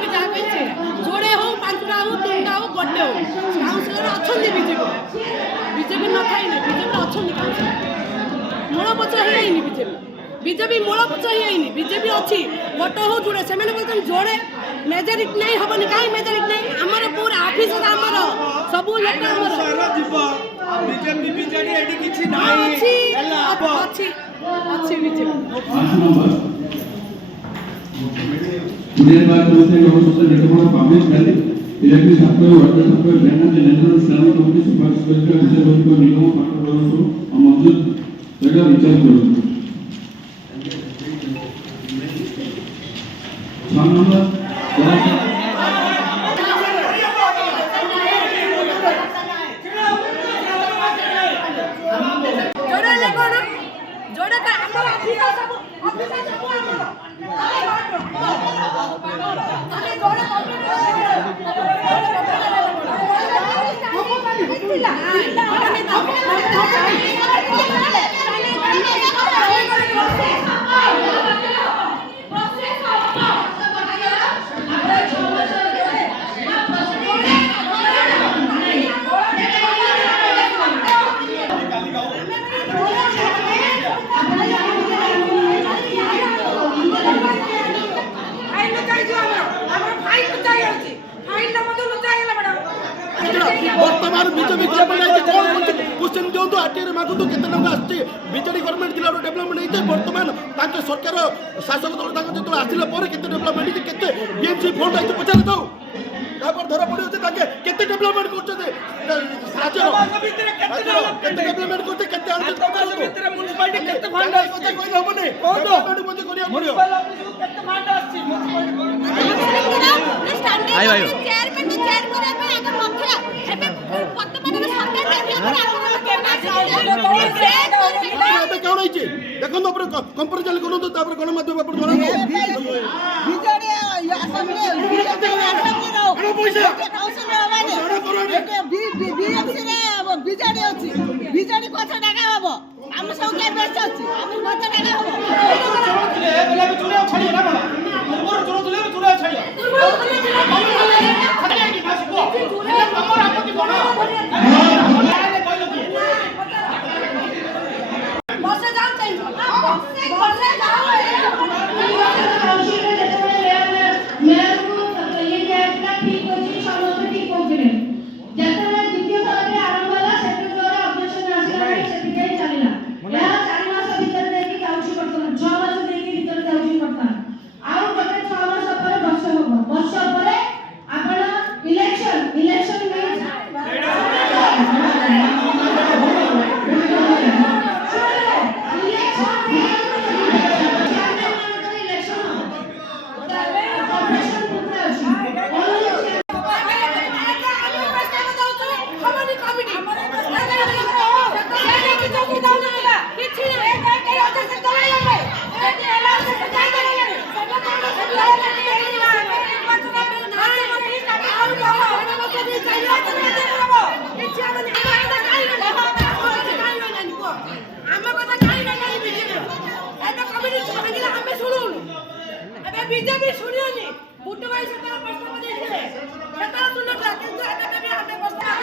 ବିଜେପି ଯାହା ପାଇଁ ସେ ଯୋଡ଼େ ହଉ ପାଞ୍ଚଟା ହଉ ତିନିଟା ହଉ ଗୋଟେ ହଉ କାଉନ୍ସିଲର ଅଛନ୍ତି ବିଜେପି ନଥାଇନି ବିଜେପି ଅଛନ୍ତି କାଉନ୍ସିଲର ମୂଳପୋଛ ହେଇନି ବିଜେପି ମୂଳପୋଛ ହେଇନି ବିଜେପି ଅଛି ଗୋଟେ ହଉ ଯୋଡ଼େ ସେମାନେ କହୁଛନ୍ତି ଯୋଡ଼େ মেজরিটি নাই হবনি কাই মেজরিটি নাই আমার পুরা অফিস আমার সবু লোক আমার বিজেপি বিজেডি এডি কিছু নাই আছে আছে আছে BJP Today by President of the Recommend Public Health, elected Sapphire, Water Sapphire, Banner, and National Stanley Committee Supervisor, Mr. Nigam, Patro, Amazon, Vega, Richard Guru. Some number, বর্তমান বিজেপি গভর্নমেন্ট কোশ্চেন দিও আটিরে মাগুতো কেতে টাকা আসছে BJP government জিলার ডেভেলপমেন্ট হইছে বর্তমান তাকে সরকার শাসক দল তাকে যেত আসলে পরে কেতে ডেভেলপমেন্ট হইছে কেতে বিএমসি ফন্ড হইছে পচারে দাও তারপর ধরা পড়ে হচ্ছে তাকে কেতে ডেভেলপমেন্ট করছে রাজ্যর কেতে ডেভেলপমেন্ট করছে কেতে আনছে টাকা ভিতরে মিউনিসিপালিটি কেতে ফান্ড আসছে কইলে হবনি ডেভেলপমেন্ট মধ্যে করিয়া পড়িও কেতে ফান্ড আসছে ভাই ভাই চেয়ারম্যান তো চেয়ার করে আমি আগে মধ্যে এবে বর্তমানে সরকার দেখি কেউ হইছে দেখুন তারপরে কম্পারিজন করুন তো তারপরে গণমাধ্যম ব্যাপার জানাবো বিজেডি আসামে বিজেপি আসামে রাও পয়সা কাউন্সিলর মানে বিএমসি রে বিজেডি আছে বিজেডি কত টাকা হবো আমি সব কে বেশ আছে আমি কত টাকা হবো বলে আমি চলে ছাড়িয়ে না বলা উপর চলে চলে চলে ছাড়িয়ে আমার আপত্তি বড় বসে যাও চাই বসে যাও বিজেপি শুনিওনি বুট্টু ভাই সেটা প্রস্তাব দিয়েছে সেটা শুনলে কিন্তু এটা আমি প্রস্তাব